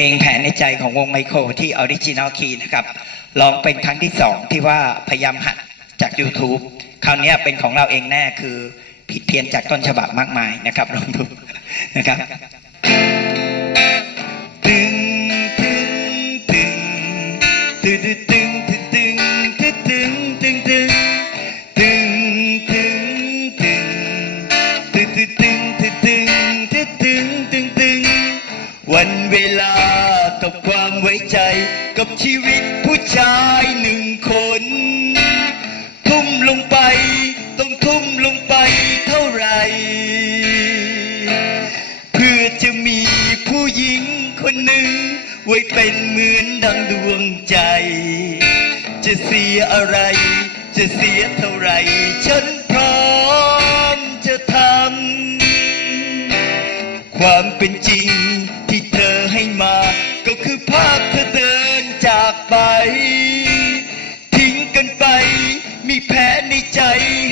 ลงแผนในใจของวงไมโครที่ออริจินอลคีนะครับร้องเป็นครั้งที่สองที่ว่าพยายามหัดจาก YouTube คราวนี้เป็นของเราเองแน่คือผิดเพี้ยนจากต้นฉบับมากมายนะครับลองดูนะครับ วันเวลากับความไว้ใจ กับชีวิตผู้ชายหนึ่งคน ทุ่มลงไป ต้องทุ่มลงไปเท่าไหร่ เพื่อจะมีผู้หญิงคนหนึ่ง ไว้เป็นเหมือนดังดวงใจ จะเสียอะไร จะเสียเท่าไหร่ ฉันพร้อมจะทำ ความเป็นจริง อให้มา ก็คือภาพเธอเดินจากไป ทิ้งกันไป มีแผลในใจ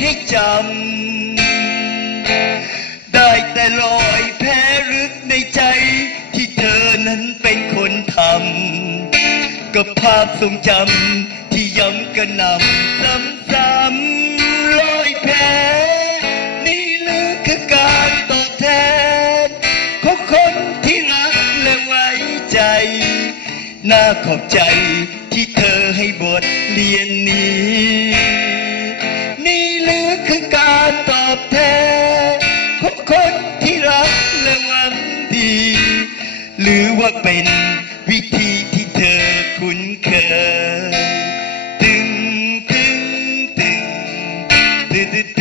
ให้จำ ได้แต่ลอยแพ้รึกในใจ ที่เธอนั้นเป็นคนทำ กับภาพทรงจำที่ย้ำกระนำ น่าขอบใจที่เธอให้บทเรียนนี้ นี่หรือคือการตอบแทนของคนที่รักและหวังดี หรือว่าเป็นวิธีที่เธอคุ้นเคยตึงตึงตึงตึง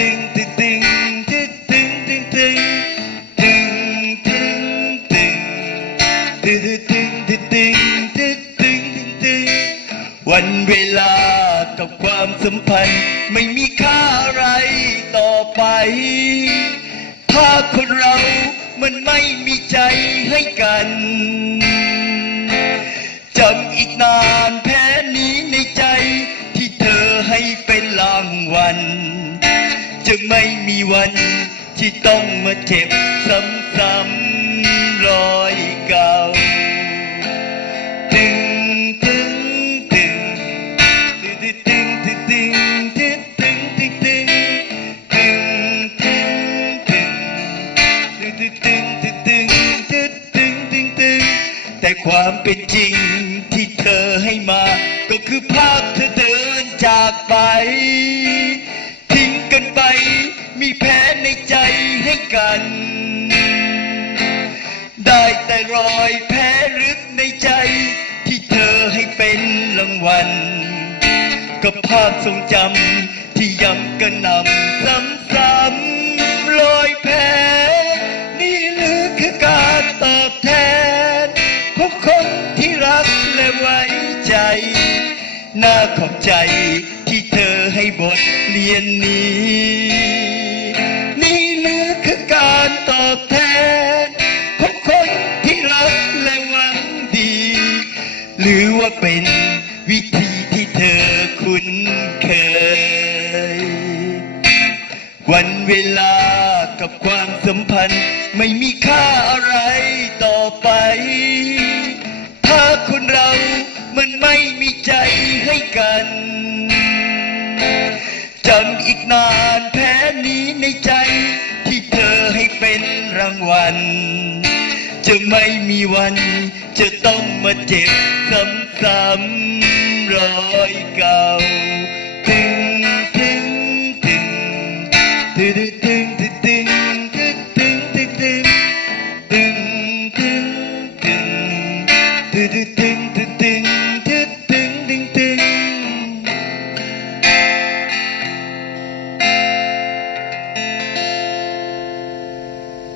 วันเวลากับความสัมพันธ์ ไม่มีค่าอะไรต่อไป ถ้าคนเรามันไม่มีใจให้กันจำอีกนานแพ้นี้ในใจ ที่เธอให้เป็นรางวัล จะไม่มีวันที่ต้องมาเจ็บซ้ำๆรอย แต่ความเป็นจริงที่เธอให้มา ก็คือภาพเธอเดินจากไป ทิ้งกันไป มีแผลในใจให้กัน ได้แต่รอยแพ้ลึกในใจ ที่เธอให้เป็นรางวัลกับภาพทรงจำที่ย้ำกระหนำซ้ำๆรอยแผล น่าขอบใจที่เธอให้บทเรียนนี้ นี่หรือคือการตอบแทนของคนที่รักและหวังดี หรือว่าเป็นวิธีที่เธอคุ้นเคย วันเวลากับความสัมพันธ์ไม่มีค่าอะไรต่อไป ถ้าคนเรา มันไม่มีใจให้กันจำอีกนานแพ้นี้ในใจ ที่เธอให้เป็นรางวัล จะไม่มีวัน จะต้องมาเจ็บซ้ำๆรอยเก่า